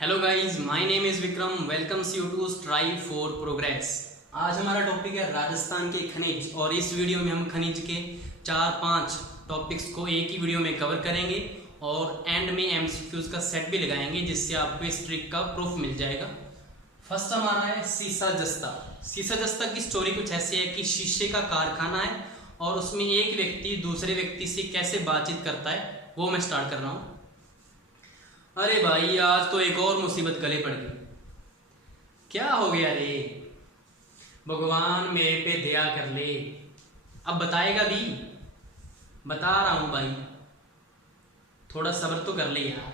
Hello guys, my name is Vikram. Welcomes you to strive for progress. आज हमारा topic है राजस्थान के खनिज, और इस वीडियो में हम खनिज के 4-5 टॉपिक्स को एक ही वीडियो में कवर करेंगे और एंड में एमसीक्यूज का सेट भी लगाएंगे, जिससे आपको इस ट्रिक का प्रूफ मिल जाएगा। फर्स्ट हमारा है शीशा जस्ता। शीशा जस्ता की स्टोरी कुछ ऐसी है कि शीशे का कारखाना है और उसमें एक व्यक्ति दूसरे व्यक्ति से कैसे बातचीत करता है, वो मैं स्टार्ट कर रहा हूँ। अरे भाई, आज तो एक और मुसीबत गले पड़ गई। क्या हो गया रे? भगवान मेरे पे दया कर ले। अब बताएगा भी? बता रहा हूं भाई, थोड़ा सब्र तो कर ले यार।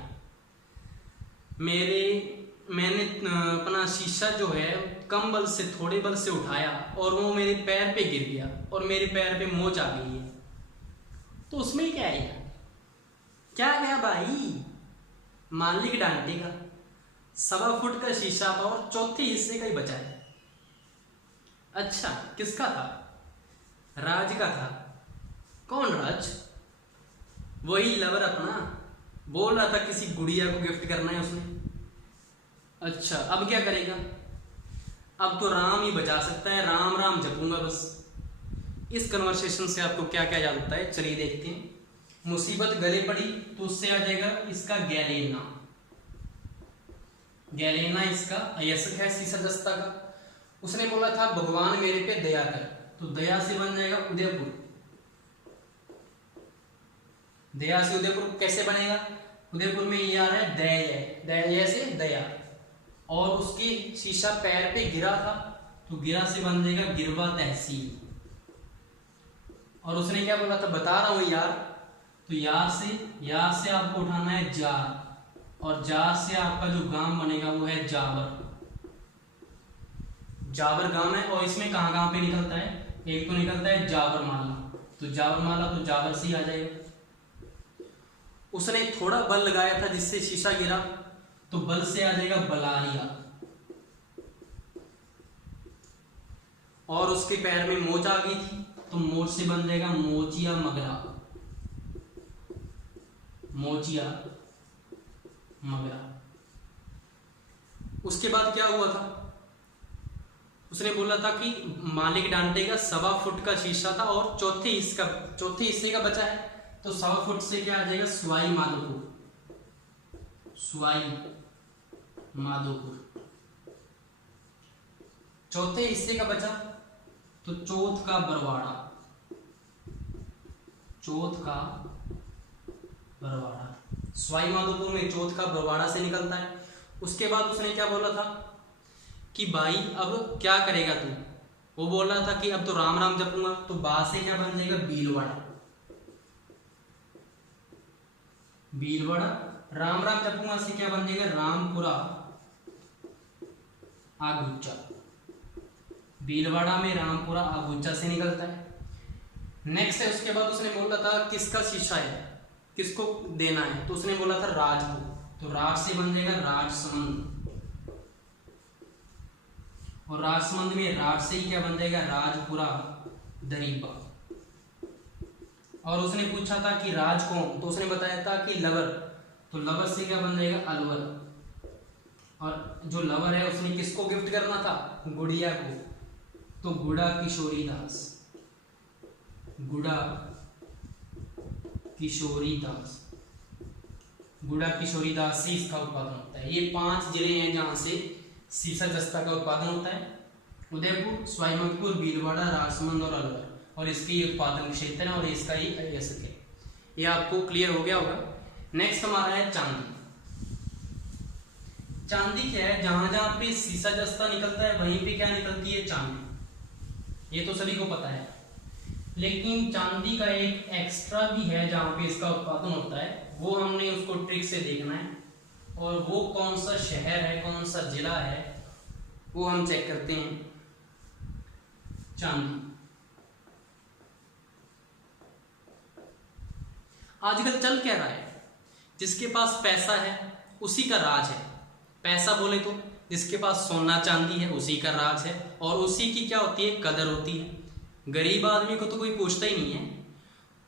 मैंने अपना शीशा जो है कम बल से, थोड़े बल से उठाया और वो मेरे पैर पे गिर गया और मेरे पैर पे मोच आ गई है। तो उसमें क्या है यार? क्या गया भाई? मालिक डांटेगा। 1.25 फुट का शीशा था और चौथे हिस्से का ही बचा है। अच्छा, किसका था? राज का था। कौन राज? वही लवर अपना। बोल रहा था किसी गुड़िया को गिफ्ट करना है उसने। अच्छा, अब क्या करेगा? अब तो राम ही बचा सकता है। राम राम जपूंगा बस। इस कन्वर्सेशन से आपको क्या क्या याद होता है, चलिए देखते हैं। मुसीबत गले पड़ी तो उससे आ जाएगा इसका गैलेना। गैलेना इसका अयस्क है शीशा जस्ता का। उसने बोला था भगवान मेरे पे दया कर, तो दया से बन जाएगा उदयपुर। दया से उदयपुर कैसे बनेगा? उदयपुर में ये आ रहा है दया, दया से दया। और उसके शीशा पैर पे गिरा था तो गिरा से बन जाएगा गिरवा तहसील। और उसने क्या बोला था, बता रहा हूं यार। तो यार से आपको उठाना है जार, और जार से आपका जो गांव बनेगा वो है जावर। जावर गांव है। और इसमें कहां पे निकलता है? एक तो निकलता है जावर माला, तो जावर माला तो जावर से ही आ जाएगा। उसने थोड़ा बल लगाया था जिससे शीशा गिरा, तो बल से आ जाएगा बलारिया। और उसके पैर में मोच आ गई थी तो मोच से बन जाएगा मोचिया मगरा। मोचिया मगरा। उसके बाद क्या हुआ था? उसने बोला था कि मालिक डांटेगा। 1.25 फुट का शीशा था और चौथे हिस्से का बचा है, तो 1.25 फुट से क्या आ जाएगा? सवाई माधोपुर। सवाई माधोपुर। चौथे हिस्से का बचा तो चौथ का बरवाड़ा। चौथ का बरवाड़ा। सवाई माधोपुर में चौथ का बरवाड़ा से निकलता है। उसके बाद उसने क्या बोला था कि भाई अब क्या करेगा तू? वो बोल रहा था कि अब तो राम राम जपूंगा, तो बा से क्या बन जाएगा? बीलवाड़ा। बीलवाड़ा। राम राम जपूंगा से क्या बन जाएगा? रामपुरा आगुच्चा। बीलवाड़ा में रामपुरा आगुच्चा से निकलता है। नेक्स्ट है, उसके बाद उसने बोला था किसका शीशा है, किसको देना है? तो उसने बोला था राज को, तो राज से बन जाएगा राजसमंद। और राजसमंद में राज से ही क्या बन जाएगा? राजपुरा दरीबा। और उसने पूछा था कि राज कौन, तो उसने बताया था कि लवर, तो लवर से क्या बन जाएगा? अलवर। और जो लवर है उसने किसको गिफ्ट करना था? गुड़िया को, तो गुड़ा किशोरी दास। गुड़ा किशोरी दास। गुड़ा किशोरी दास से इसका उत्पादन होता है। ये 5 जिले हैं जहां से शीशा जस्ता का उत्पादन होता है। उदयपुर, सवाईमाधोपुर, भीलवाड़ा, राजसमंद और अलवर। और इसके ये उत्पादन क्षेत्र है और इसका ही अयस्क है। ये आपको क्लियर हो गया होगा। नेक्स्ट हमारा है चांदी। चांदी क्या है? जहां जहां पे शीशा जस्ता निकलता है वहीं पे क्या निकलती है? चांदी। ये तो सभी को पता है। लेकिन चांदी का एक एक्स्ट्रा भी है जहां पे इसका उत्पादन होता है, वो हमने उसको ट्रिक से देखना है। और वो कौन सा शहर है, कौन सा जिला है, वो हम चेक करते हैं। चांदी आजकल चल क्या रहा है? जिसके पास पैसा है उसी का राज है। पैसा बोले तो जिसके पास सोना चांदी है उसी का राज है, और उसी की क्या होती है? कदर होती है। गरीब आदमी को तो कोई पूछता ही नहीं है।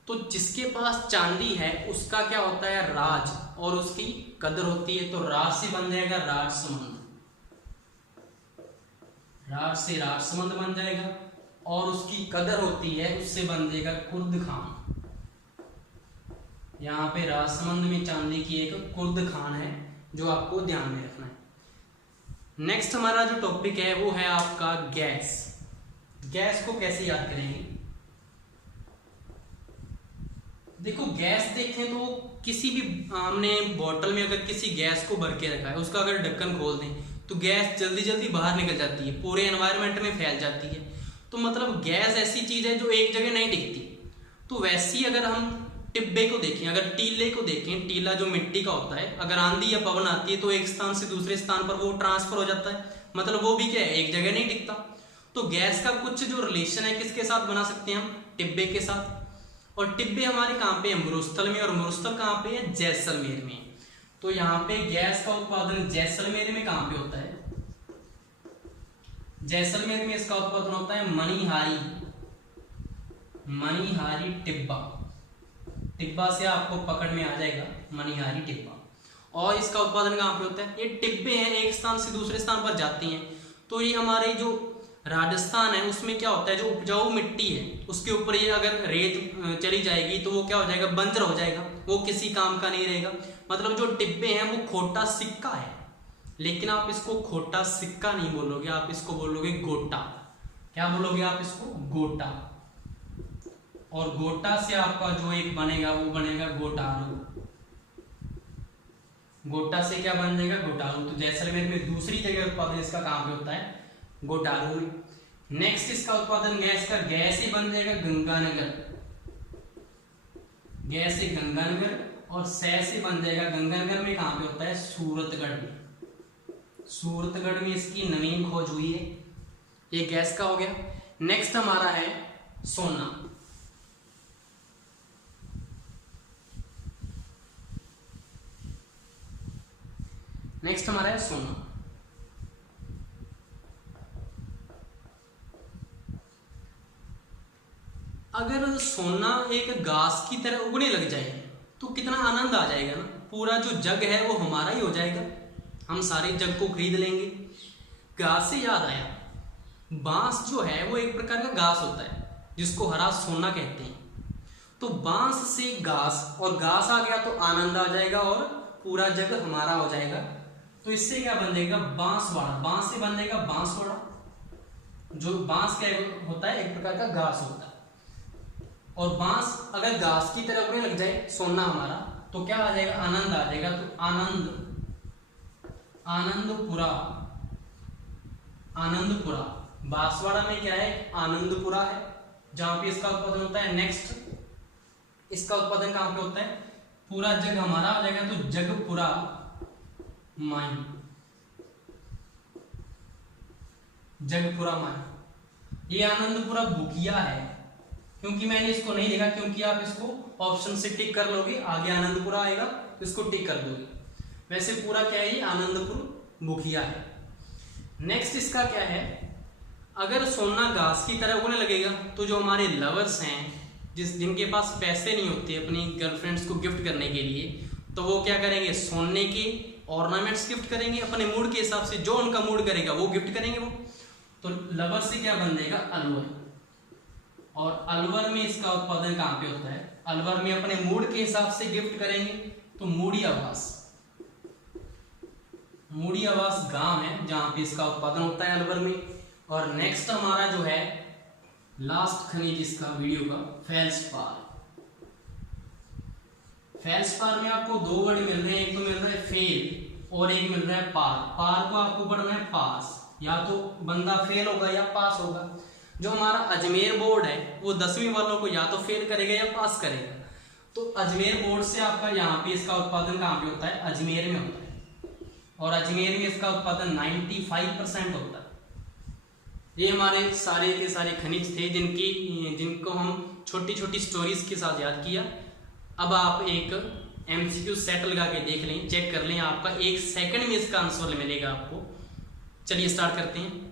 तो जिसके पास चांदी है उसका क्या होता है? राज। और उसकी कदर होती है, तो राज से बन जाएगा राजसमंद, राज से राजसमंद बन जाएगा। और उसकी कदर होती है, उससे बन जाएगा कुर्द खान। यहाँ पे राजसमंद में चांदी की एक कुर्द खान है, जो आपको ध्यान में रखना है। नेक्स्ट हमारा जो टॉपिक है वो है आपका गैस। गैस को कैसे याद करेंगे? देखो गैस देखें तो किसी भी हमने बोतल में अगर किसी गैस को भर के रखा है, उसका अगर ढक्कन खोल दें तो गैस जल्दी जल्दी बाहर निकल जाती है, पूरे एनवायरनमेंट में फैल जाती है। तो मतलब गैस ऐसी चीज है जो एक जगह नहीं टिकती। तो वैसी अगर हम टिब्बे को देखें, अगर टीले को देखें, टीला जो मिट्टी का होता है, अगर आंधी या पवन आती है तो एक स्थान से दूसरे स्थान पर वो ट्रांसफर हो जाता है, मतलब वो भी क्या है, एक जगह नहीं टिकता। तो गैस का कुछ जो रिलेशन है किसके साथ बना सकते हैं हम? टिब्बे के साथ। और टिब्बे हमारे कहाँ पे है? मरुस्थल में। और मरुस्थल कहाँ पे है? जैसलमेर में। तो यहाँ पे गैस का उत्पादन जैसलमेर में कहाँ पे होता है? जैसलमेर में इसका उत्पादन होता है मणिहारी, मणिहारी टिब्बा। टिब्बा से आपको पकड़ में आ जाएगा मणिहारी टिब्बा। और इसका उत्पादन कहाँ पे होता है? ये टिब्बे हैं, एक स्थान से दूसरे स्थान पर जाती हैं। तो ये हमारे जो राजस्थान है उसमें क्या होता है, जो उपजाऊ मिट्टी है उसके ऊपर ये अगर रेत चली जाएगी तो वो क्या हो जाएगा? बंजर हो जाएगा, वो किसी काम का नहीं रहेगा। मतलब जो टिब्बे हैं वो खोटा सिक्का है, लेकिन आप इसको खोटा सिक्का नहीं बोलोगे, आप इसको बोलोगे गोटा। क्या बोलोगे आप इसको? गोटा। और गोटा से आपका जो एक बनेगा वो बनेगा गोटारू। गोटा से क्या बन जाएगा? गोटारू। तो जैसलमेर में दूसरी जगह उत्पादन इसका कहां पे होता है? गोटारू में। नेक्स्ट इसका उत्पादन गैस का, गैस ही बन जाएगा गंगानगर, गैस से गंगानगर। और सै से बन जाएगा गंगानगर में कहां पे होता है? सूरतगढ़ में। सूरतगढ़ में इसकी नवीन खोज हुई है। ये गैस का हो गया। नेक्स्ट हमारा है सोना। नेक्स्ट हमारा है सोना। अगर सोना एक घास की तरह उगने लग जाए तो कितना आनंद आ जाएगा ना, पूरा जो जग है वो हमारा ही हो जाएगा, हम सारे जग को खरीद लेंगे। घास से याद आया, बांस जो है वो एक प्रकार का घास होता है जिसको हरा सोना कहते हैं। तो बांस से घास, और घास आ गया तो आनंद आ जाएगा और पूरा जग हमारा हो जाएगा। तो इससे क्या बन जाएगा? बांसवाड़ा। बांस से बन जाएगा बांसवाड़ा। जो बांस क्या होता है? एक प्रकार का घास होता है। और बांस अगर घास की तरह उगने लग जाए सोना हमारा, तो क्या आ जाएगा? आनंद आ जाएगा। तो आनंद, आनंदपुरा, आनंदपुरा। बांसवाड़ा में क्या है? आनंदपुरा है, जहां पे इसका उत्पादन होता है। नेक्स्ट इसका उत्पादन कहां पे होता है? पूरा जग हमारा आ जाएगा, तो जगपुरा माइन, जगपुरा माइन। ये आनंदपुरा बुकिया है, क्योंकि मैंने इसको नहीं लिखा, क्योंकि आप इसको ऑप्शन से टिक कर लोगे, आगे आनंदपुरा आएगा तो इसको टिक कर दोगे। वैसे पूरा क्या है? ये आनंदपुर बुकिया है। नेक्स्ट इसका क्या है? अगर सोना घास की तरह उगने लगेगा तो जो हमारे लवर्स हैं, जिनके पास पैसे नहीं होते अपनी गर्लफ्रेंड्स को गिफ्ट करने के लिए, तो वो क्या करेंगे? सोने के ऑर्नामेंट्स गिफ्ट करेंगे अपने मूड के हिसाब से, जो उनका मूड करेगा वो गिफ्ट करेंगे वो। तो लवर से क्या बन जाएगा? अलवर। और अलवर में इसका उत्पादन कहां पे होता है? अलवर में अपने मूड के हिसाब से गिफ्ट करेंगे, तो मूडी आवास, मूडी आवास गांव है जहां पे इसका उत्पादन होता है, अलवर में। और नेक्स्ट हमारा जो है लास्ट खनिज इसका वीडियो का, फेल्सपार। फेल्सपार में आपको दो वर्ड मिल रहे हैं, एक तो मिल रहा है फेल और एक मिल रहा है पार। पार को आपको पढ़ना है पास, या तो बंदा फेल होगा या पास होगा। जो हमारा अजमेर बोर्ड है वो 10वीं वालों को या तो फेल करेगा या पास करेगा। तो अजमेर बोर्ड से आपका यहाँ पे इसका उत्पादन कहाँ पे होता है? अजमेर में होता है। और अजमेर में इसका उत्पादन 95% होता है। ये हमारे सारे के सारे खनिज थे जिनको हम छोटी छोटी स्टोरीज के साथ याद किया। अब आप एक MCQ सेट लगा के देख लें, चेक कर लें, आपका 1 सेकंड में इसका आंसर मिलेगा आपको। चलिए स्टार्ट करते हैं।